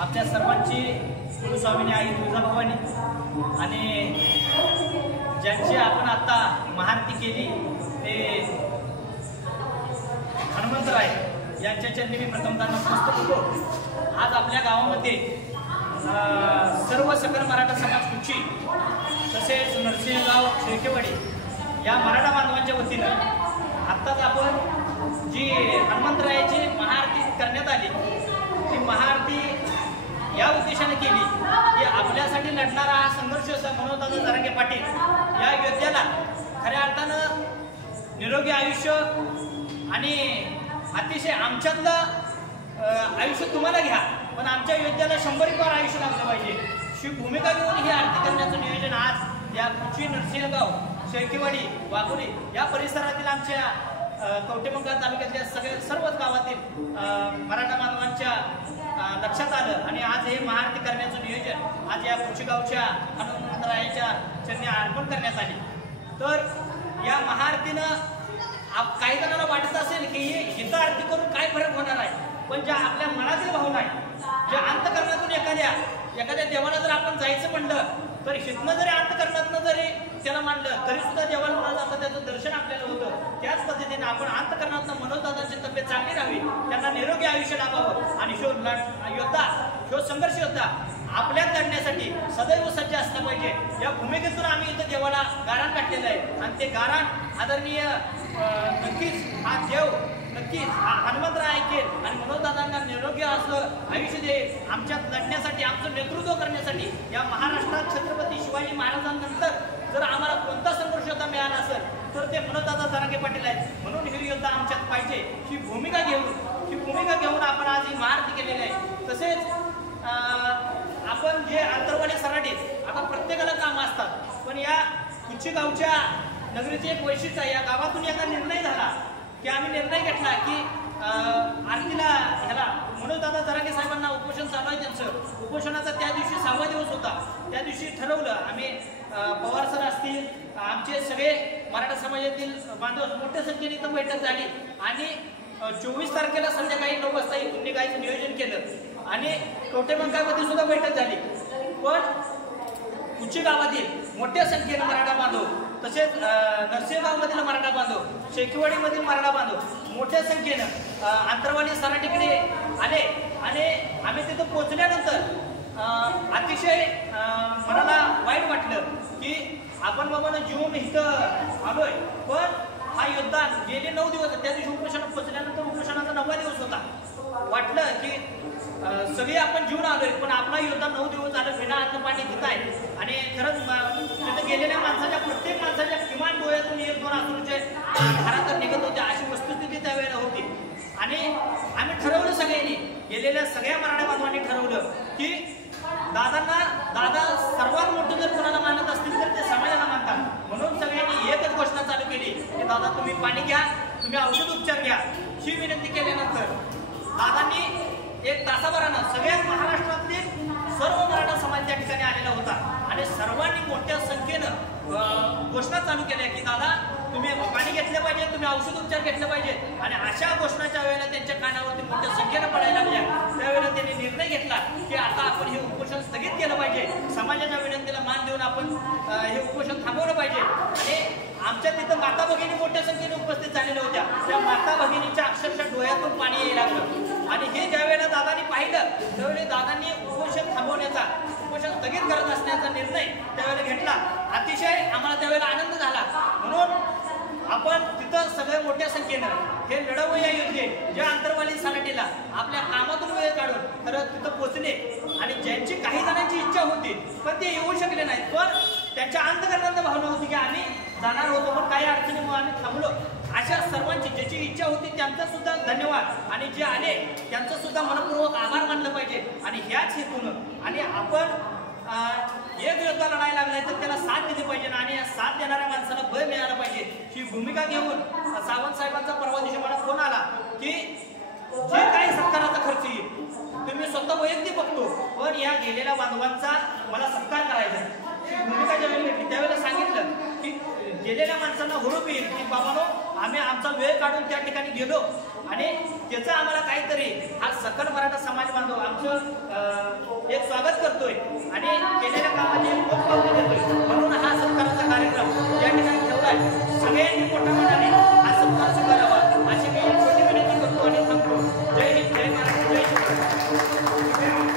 आपल्या सर्वांची कुलस्वामिनी आई तुळजाभवानी आणि ज्यांची आपण आता महाआरती केली ते हनुमंतराय यांच्या चरणी मी प्रथमतः नमस्कार करतो। आज आपल्या गावामध्ये सर्व सकल मराठा समाज कुची तसेच नरसिंहगाव शेळकेवाडी या मराठा बांधवांच्या वतीनं आत्ताच आपण जी हनुमंतरायाची महाआरती करण्यात आली ती महाआरती या उद्देशाने केली की आपल्यासाठी लढणारा हा संघर्ष मनोजदादा जरांगे पाटील या योद्ध्याला खऱ्या अर्थानं निरोगी आयुष्य आणि अतिशय आमच्यातलं आयुष्य तुम्हाला घ्या पण आमच्या योद्ध्याला 100 पार आयुष्य लागलं पाहिजे ही भूमिका घेऊन ही आरती करण्याचं नियोजन आज या कुची नरसिंहगाव शेळकेवाडी वाघोली या परिसरातील आमच्या कवटेमंगळ तालुक्यातल्या सर्वच गावातील मराठा बांधवांच्या लक्षात आलं आणि आज हे महाआरती करण्याचं नियोजन आज या कुची गावच्या हनुमंतरायाच्या चरणी अर्पण करण्यात आले। तर या महाआरतीनं काही जणांना वाटत असेल की हे हित आरती करून काय फरक होणार आहे, पण ज्या आपल्या मनातील भावना आहे ज्या अंतकरणातून एखाद्या देवाला जर आपण जायचं म्हणलं तर हितनं जरी अंतकरणातनं जरी त्याला मांडलं तरी सुद्धा देवाला म्हणलं जातं त्याचं दर्शन आपल्याला होतं। त्याच पद्धतीने आपण अंतकरणातनं मनोजदादांची तब्येत चांगली राहावी, त्यांना निरोगी आयुष्य लाभावं आणि ह्यो संघर्ष योद्धा आपल्यात लढण्यासाठी सदैव सज्ज असलं पाहिजे या भूमिकेतून आम्ही इथं देवाला गारण काढलेलं आहे आणि ते गारण आदरणीय नक्कीच हा देव नक्कीच हनुमंतराय ऐकेल आणि मनोजदादांना निरोगी असं आयुष्य देईल आमच्यात लढण्यासाठी आमचं नेतृत्व करण्यासाठी। या महाराष्ट्रात छत्रपती शिवाजी महाराजांनंतर जर आम्हाला कोणता संघर्ष योद्धा मिळाला असेल तर ते मनोजदादा जरांगे पाटील आहेत म्हणून हे योद्धा आमच्यात पाहिजे ही भूमिका घेऊन आपण आज ही महाआरती केलेली आहे। तसेच आपण जे आंतरवाली सराटीत आता प्रत्येकाला कामं असतात पण या कुची गावच्या नगरीचे एक वैशिष्ट्य आहे या गावातून एकदा निर्णय झाला की आम्ही निर्णय घेतला की आरतीला ह्याला मनोजदादा जरांगे साहेबांना उपोषण चालू आहे त्यांचं उपोषणाचा त्या दिवशी 6वा दिवस होता। त्या दिवशी ठरवलं आम्ही पवार सर असतील आमचे सगळे मराठा समाजातील बांधव मोठ्या संख्येने इथं बैठक झाली आणि 24 तारखेला संध्याकाळी 9 वाजता इथून निघायचं नियोजन केलं आणि कवटेमंगळमध्ये सुद्धा बैठक झाली। पण कुची गावातील मोठ्या संख्येने मराठा बांधव तसेच नरसिंहगावमधील मराठा बांधव शेळकेवाडीमधील मराठा बांधव मोठ्या संख्येनं आंतरवाली सराटीकडे आले आणि आम्ही तिथं पोहोचल्यानंतर अतिशय मनाला वाईट वाटलं की आपण बाबांना जीवन इथं आलोय पण हा योद्धा गेले 9 दिवस त्या दिवशी उपोषणात पोहोचल्यानंतर उपोषणाचा 9वा दिवस होता। वाटलं की सगळे आपण जीवन आलोय पण आपला योद्धा 9 दिवस झालं बिना अन्न पाणी देत आहे आणि खरंच तिथे गेलेल्या माणसाच्या प्रत्येक माणसाच्या किमान डोळ्यातून 1-2 अश्रूचे धारा तर निघत होत्या अशी वस्तुस्थिती त्यावेळेला होती आणि आम्ही ठरवलं सगळ्यांनी गेलेल्या सगळ्या मराठा बांधवांनी ठरवलं की दादा सर्वात मोठं जर कोणाला मानत असतील तर ते समाजाला मानतात म्हणून सगळ्यांनी एकच घोषणा चालू केली की दादा तुम्ही पाणी घ्या तुम्ही औषध उपचार घ्या ही विनंती केल्यानंतर दादांनी 1 तासाभरानं सगळ्या महाराष्ट्रातले सर्व मराठा समाज त्या ठिकाणी आलेला होता आणि सर्वांनी मोठ्या संख्येनं घोषणा चालू केल्या की दादा तुम्ही पाणी घेतलं पाहिजे तुम्ही औषध उपचार घेतले पाहिजे आणि अशा घोषणाच्या वेळेला त्यांच्या कानावरती मोठ्या संख्येनं पडायला लागल्या। त्यावेळेला त्यांनी निर्णय घेतला की आता आपण हे उपोषण स्थगित केलं पाहिजे समाजाच्या विनंतीला मान देऊन आपण हे उपोषण थांबवलं पाहिजे आणि आमच्या तिथं माता भगिनी मोठ्या संख्येने उपस्थित झालेल्या होत्या त्या माता भगिनीच्या अक्षरशः डोळ्यातून पाणी यायला लागलं आणि हे ज्या वेळेला दादांनी पाहिलं त्यावेळी दादांनी उपोषण थांबवण्याचा उपोषण स्थगित करत असण्याचा निर्णय त्यावेळेला घेतला। अतिशय आम्हाला त्यावेळेला आनंद झाला म्हणून आपण तिथं सगळ्या मोठ्या संख्येनं हे लढवूया योद्धे ज्या आंतरवाली सराटीला आपल्या कामातून वेळ काढून खरं तिथं पोहोचले आणि ज्यांची काही जणांची इच्छा होती पण ते येऊ शकले नाहीत पण त्यांच्या अंतकरणात भावना होती की आम्ही जाणार होतो पण काही अडचणीमुळे आम्ही थांबलो। अशा सर्वांची ज्याची इच्छा होती त्यांचा सुद्धा धन्यवाद आणि जे आले त्यांचं सुद्धा मनपूर्वक आभार मानलं पाहिजे आणि ह्याच हेतून आणि आपण एक योद्धा लढायला लागलाय तर त्याला साथ दिली पाहिजे आणि या साथ देणाऱ्या माणसाला बळ मिळालं पाहिजे ही भूमिका घेऊन सावंत साहेबांचा परवा दिवशी मला फोन आला की जे काही सत्काराचा खर्च येईल तुम्ही स्वतः वैयक्तिक बघतो पण या गेलेल्या बांधवांचा मला सत्कार करायचा ही भूमिका ज्यावेळी घेतली त्यावेळेला सांगितलं की गेलेल्या माणसांना हुरूप येईल की बाबांनो आम्ही आमचा वेळ काढून त्या ठिकाणी गेलो आणि त्याचं आम्हाला काहीतरी आज सकल मराठा समाज बांधव आमचं एक स्वागत करतोय आणि केलेल्या